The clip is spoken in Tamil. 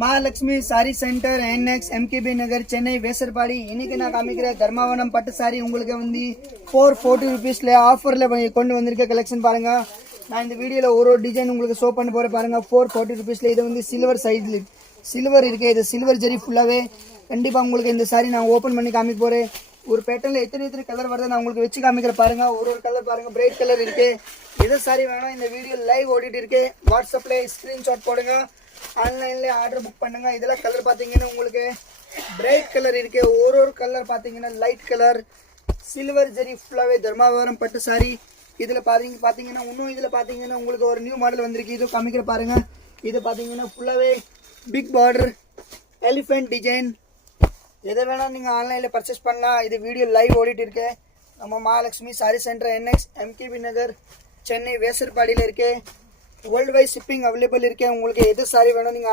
महालक्ष्मी सारी centre NX MKB Nagar Chennai वेसरपाड़ी इनके ना कामिकिற தர்மாவனம் பட்டு சாரி உங்களுக்கு வந்து 440 ரூபீஸ்ல ஆஃபர்ல கொண்டு வந்திருக்க கலெக்ஷன் பாருங்க. நான் இந்த வீடியோல ஒரு டிசைன் உங்களுக்கு ஷோ பண்ண போறேன் பாருங்க. 440 ரூபீஸ்ல இது வந்து சில்வர் சைடுல சில்வர் இருக்கு. இது சில்வர் ஜெரி ஃபுல்லாவே கண்டிப்பா உங்களுக்கு இந்த சாரி நான் ஓபன் பண்ணி காமிக்க போறேன். ஒரு பேட்டர்ன்ல எத்தனை கலர் வருது நான் உங்களுக்கு வெச்சு காமிக்கிறேன் பாருங்க. ஒரு கலர் பாருங்க பிரைட் கலர் இருக்கு. எது சாரி வேணும் இந்த வீடியோ லைவ் ஓடிட்டு இருக்கு. வாட்ஸ்அப்ல ஸ்கிரீன்ஷாட் போடுங்க. ஆன்லைன்ல ஆர்டர் புக் பண்ணுங்க. இதெல்லாம் கலர் பாத்தீங்கன்னா உங்களுக்கு பிரைட் கலர் இருக்கு. ஒரு கலர் பாத்தீங்கன்னா லைட் கலர் சில்வர் ஜெரி ஃபுல்லாவே தர்மாவரம் பட்டு சாரி. இதுல பாத்தீங்கன்னா இன்னும் இதுல பாத்தீங்கன்னா உங்களுக்கு ஒரு நியூ மாடல் வந்திருக்கு. இது காமிக்கிற பாருங்க. இது பாத்தீங்கன்னா ஃபுல்லாவே பிக் பார்டர் எலிஃபென்ட் டிசைன். எதை வேணா நீங்க ஆன்லைன்ல பர்ச்சேஸ் பண்ணலாம். இது வீடியோ லைவ் ஓடிட்டு இருக்கு. நம்ம Mahalakshmi sorry centre NX MKB Nagar Chennai வேசர்பாடியில இருக்கு. வேர்ல்டு வைட் ஷிப்பிங் அவைலபிள் இருக்கு. உங்களுக்கு எது சாரி வேணும் நீங்க